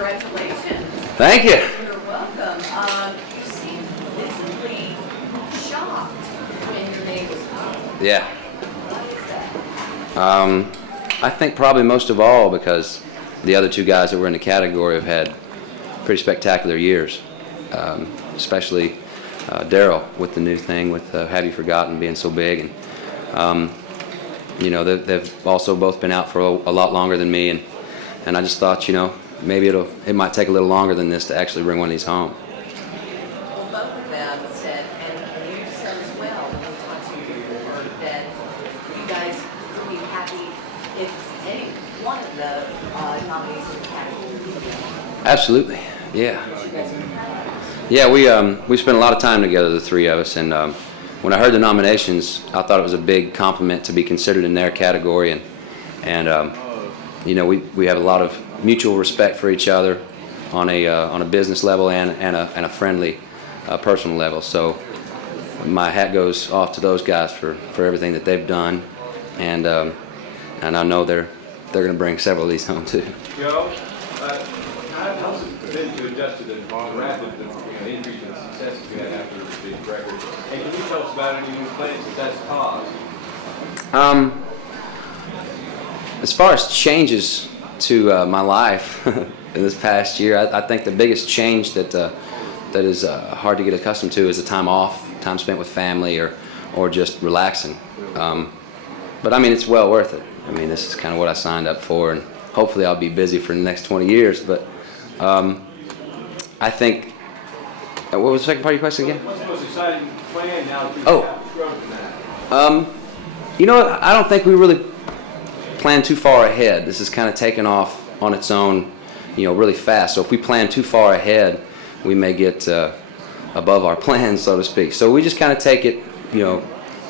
Congratulations. Thank you. You're welcome. You seemed visibly shocked when your name was called. Yeah. Why is that? I think probably most of all because the other two guys that were in the category have had pretty spectacular years, especially Daryl with the new thing with Have You Forgotten being so big. And, they've also both been out for a lot longer than me. And I just thought, maybe it might take a little longer than this to actually bring one of these home. Well, both of them said, and you said as well when we talked to you before, that you guys would be happy if any one of the nominees in the category. Absolutely, yeah. Yeah, we spent a lot of time together, the three of us, and when I heard the nominations, I thought it was a big compliment to be considered in their category, and we have a lot of mutual respect for each other on a business level and a friendly personal level. So my hat goes off to those guys for everything that they've done, and I know they're going to bring several of these home too. Joe, how's it been to adjust to the rapid increase in success you had after the record? And can you tell us about any new plans that's caused? As far as changes to my life in this past year, I think the biggest change that is hard to get accustomed to is the time off, time spent with family or just relaxing. But I mean, it's well worth it. I mean, this is kind of what I signed up for, and hopefully I'll be busy for the next 20 years. But I think, what was the second part of your question again? What's the most exciting plan now that you've grown from that? I don't think we really plan too far ahead. This is kind of taken off on its own, really fast. So if we plan too far ahead, we may get above our plans, so to speak. So we just kind of take it,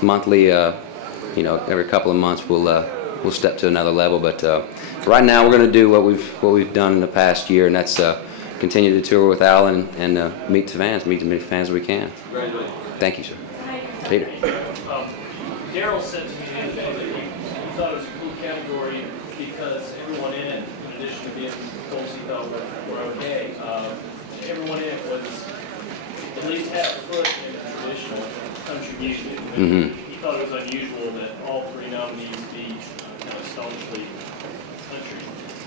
monthly. Every couple of months we'll step to another level. But right now we're going to do what we've done in the past year, and that's continue to tour with Alan and meet the fans, meet as many fans as we can. Congratulations. Thank you, sir. Peter. Daryl said to me the other day that he thought it was a cool category because everyone in it, in addition to being folks he thought were okay, everyone in it was at least half a foot in traditional country music. Mm-hmm. He thought it was unusual that all three nominees be kind of staunchly country.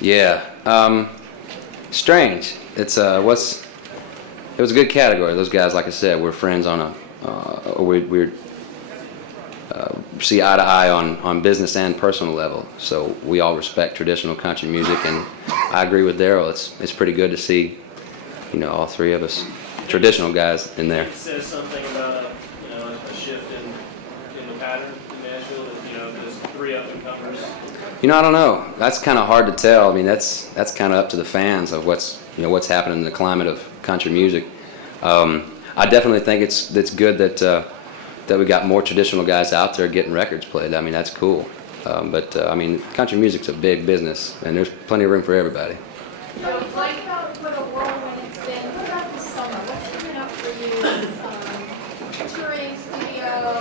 Yeah. Strange. It was a good category. Those guys, like I said, we're friends on we see eye to eye on business and personal level. So we all respect traditional country music, and I agree with Daryl. It's pretty good to see, all three of us traditional guys in there. It says something about a shift in the pattern in Nashville. That there's three up and comers. I don't know. That's kind of hard to tell. I mean, that's kind of up to the fans of what's happening in the climate of country music. I definitely think it's good that we got more traditional guys out there getting records played. I mean, that's cool. But country music's a big business, and there's plenty of room for everybody. So, like about what a whirlwind it's been, what about this summer? What's coming up for you? Touring, studio,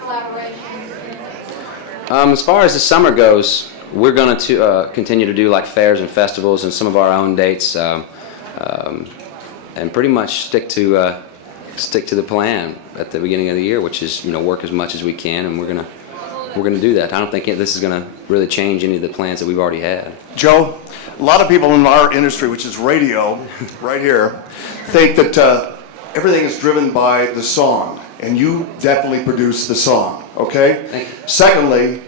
collaborations? As far as the summer goes, we're going to continue to do like fairs and festivals and some of our own dates, and pretty much stick to the plan at the beginning of the year, which is work as much as we can, and we're gonna do that. I don't think this is gonna really change any of the plans that we've already had. Joe, a lot of people in our industry, which is radio, right here, think that everything is driven by the song, and you definitely produce the song. Okay. Thank you. Secondly,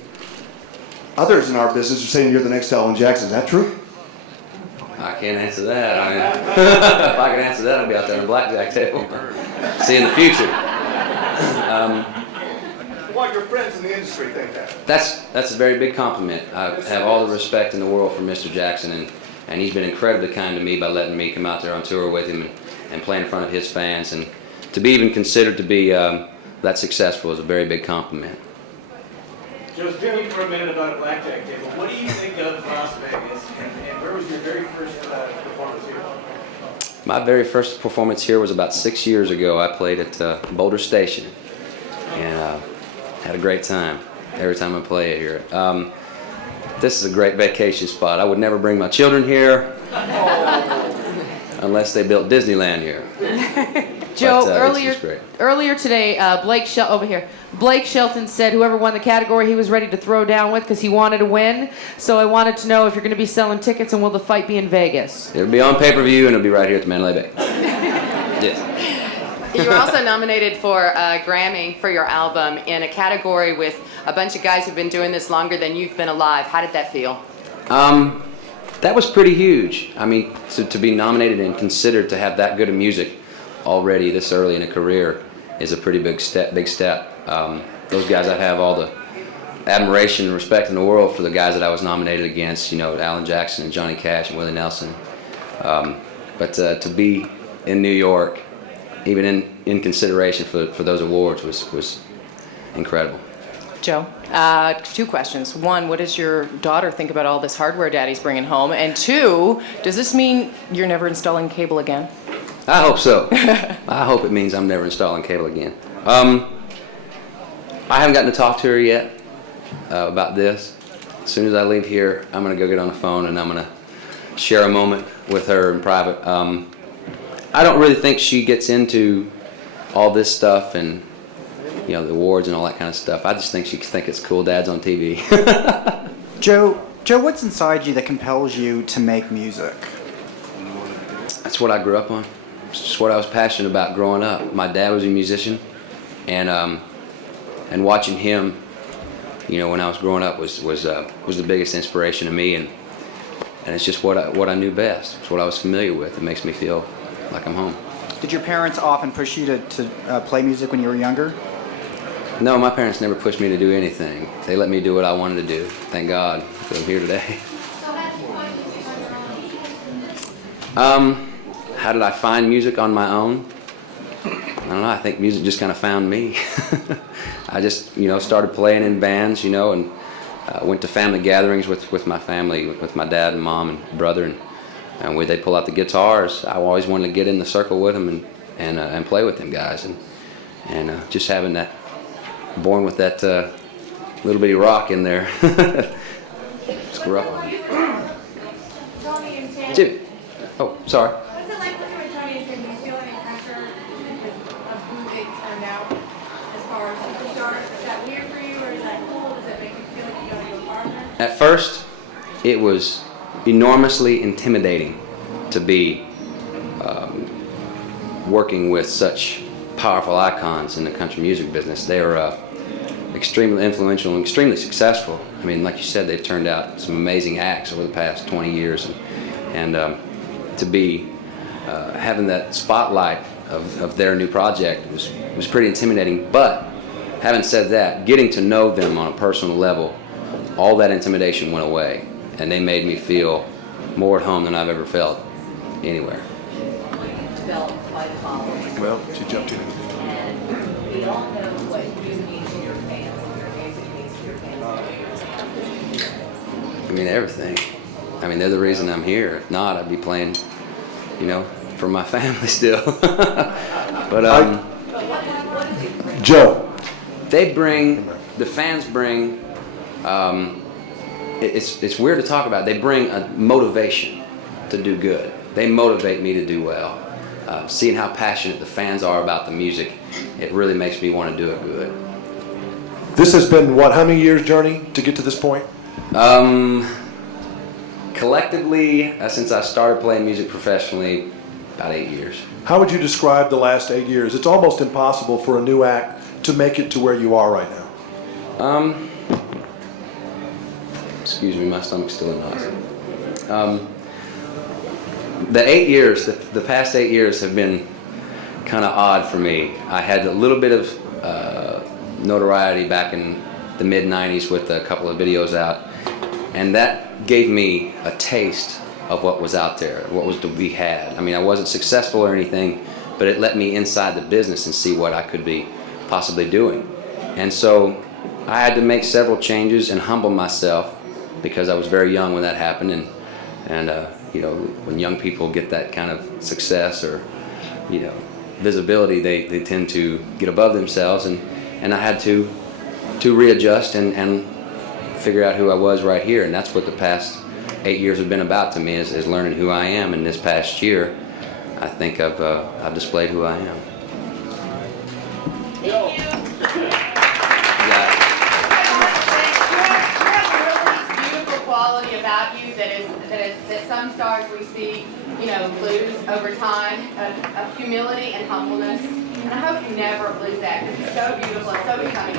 others in our business are saying you're the next Alan Jackson. Is that true? I can't answer that. I mean, if I could answer that, I'd be out there on a blackjack table. See in the future. Well, your friends in the industry think that. That's a very big compliment. I have all the respect in the world for Mr. Jackson, and he's been incredibly kind to me by letting me come out there on tour with him and play in front of his fans. And to be even considered to be that successful is a very big compliment. Joe, speaking for a minute about a blackjack table, what do you think of Las Vegas, and where was your very first performance here? My very first performance here was about 6 years ago. I played at Boulder Station, and had a great time every time I play it here. This is a great vacation spot. I would never bring my children here. unless they built Disneyland here. Joe, But, it's great. earlier today, Blake Shelton said whoever won the category he was ready to throw down with because he wanted to win. So I wanted to know if you're going to be selling tickets and will the fight be in Vegas? It'll be on pay-per-view and it'll be right here at the Mandalay Bay. Yes. You were also nominated for a Grammy for your album in a category with a bunch of guys who've been doing this longer than you've been alive. How did that feel? That was pretty huge. I mean, to be nominated and considered to have that good of music already this early in a career is a pretty big step. Those guys, I have all the admiration and respect in the world for the guys that I was nominated against, you know, Alan Jackson and Johnny Cash and Willie Nelson. But to be in New York, even in consideration for those awards was incredible. Joe, 2 questions. 1, what does your daughter think about all this hardware Daddy's bringing home? And 2, does this mean you're never installing cable again? I hope so. I hope it means I'm never installing cable again. I haven't gotten to talk to her yet about this. As soon as I leave here, I'm going to go get on the phone and I'm going to share a moment with her in private. I don't really think she gets into all this stuff and, you know, the awards and all that kind of stuff. I just think she thinks it's cool Dad's on TV. Joe, what's inside you that compels you to make music? That's what I grew up on. It's just what I was passionate about growing up. My dad was a musician, and watching him, you know, when I was growing up was the biggest inspiration to me, and it's just what I knew best. It's what I was familiar with. It makes me feel like I'm home. Did your parents often push you to play music when you were younger? No, my parents never pushed me to do anything. They let me do what I wanted to do. Thank God that I'm here today. So how did you find music on your own? How did I find music on my own? I don't know. I think music just kind of found me. I just, you know, started playing in bands, you know, and went to family gatherings with my family, with my dad and mom and brother, and when they pull out the guitars, I always wanted to get in the circle with them and play with them guys, and just having that, born with that little bitty rock in there. Just grew up on it. Tony and Tim. Jimmy. Oh, sorry. What's it like working with Tony and Tim? Do you feel any pressure because of who they turned out as far as superstars? Is that weird for you or is that cool? Does it make you feel like you gotta go farther? At first, it was enormously intimidating to be working with such powerful icons in the country music business. They are extremely influential and extremely successful. I mean, like you said, they've turned out some amazing acts over the past 20 years, and to be having that spotlight of their new project was pretty intimidating. But having said that, getting to know them on a personal level, all that intimidation went away, and they made me feel more at home than I've ever felt anywhere. Developed quite a following. Well, she jumped in. And we all know what music means to your fans and your music means to your fans. I mean, everything. I mean, they're the reason I'm here. If not, I'd be playing, you know, for my family still. But Joe. the fans bring, it's weird to talk about. They bring a motivation to do good. They motivate me to do well. Seeing how passionate the fans are about the music, it really makes me want to do it good. This has been, what, how many years' journey to get to this point? Collectively, since I started playing music professionally, about 8 years. How would you describe the last 8 years? It's almost impossible for a new act to make it to where you are right now. Excuse me, my stomach's still in knots. The 8 years, the past 8 years have been kind of odd for me. I had a little bit of notoriety back in the mid-90s with a couple of videos out, and that gave me a taste of what was out there, what was to be had. I mean, I wasn't successful or anything, but it let me inside the business and see what I could be possibly doing. And so I had to make several changes and humble myself because I was very young when that happened, and you know, when young people get that kind of success or, you know, visibility, they tend to get above themselves, and I had to readjust and figure out who I was right here, and that's what the past 8 years have been about to me, is learning who I am. And this past year, I think I've displayed who I am. Thank you. Yeah. You have a really beautiful quality about you that some stars we see, lose over time, of humility and humbleness. And I hope you never lose that, because it's so beautiful and so becoming.